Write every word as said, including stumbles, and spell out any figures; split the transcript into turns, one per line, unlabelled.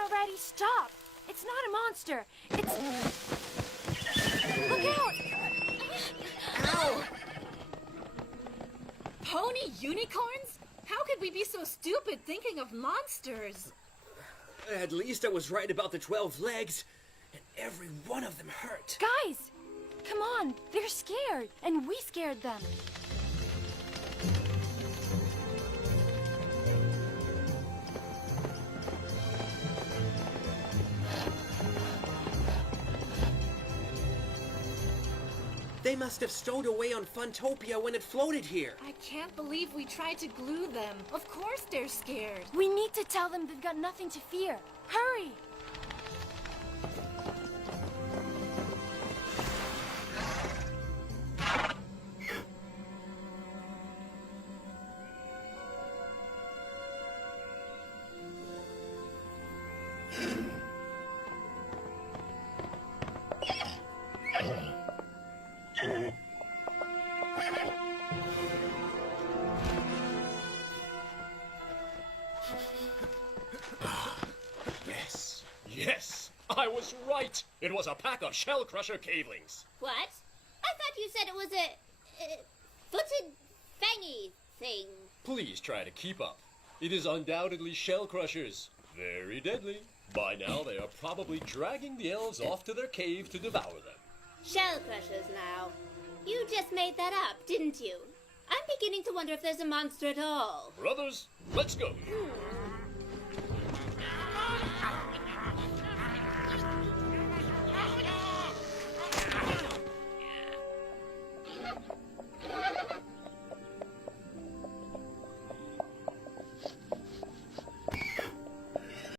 already. Stop. It's not a monster. It's... Look out!
Ow! Pony unicorns? How could we be so stupid thinking of monsters?
At least I was right about the twelve legs, and every one of them hurt.
Guys! Come on, they're scared, and we scared them.
They must have stowed away on Funtopia when it floated here.
I can't believe we tried to glue them. Of course they're scared.
We need to tell them they've got nothing to fear. Hurry!
Yes, yes, I was right. It was a pack of Shell Crusher cavelings.
What? I thought you said it was a... Uh, footed fangy thing.
Please try to keep up. It is undoubtedly Shell Crushers. Very deadly. By now, they are probably dragging the elves off to their cave to devour them.
Shell crushers now. You just made that up, didn't you? I'm beginning to wonder if there's a monster at all.
Brothers, let's go.
Hmm.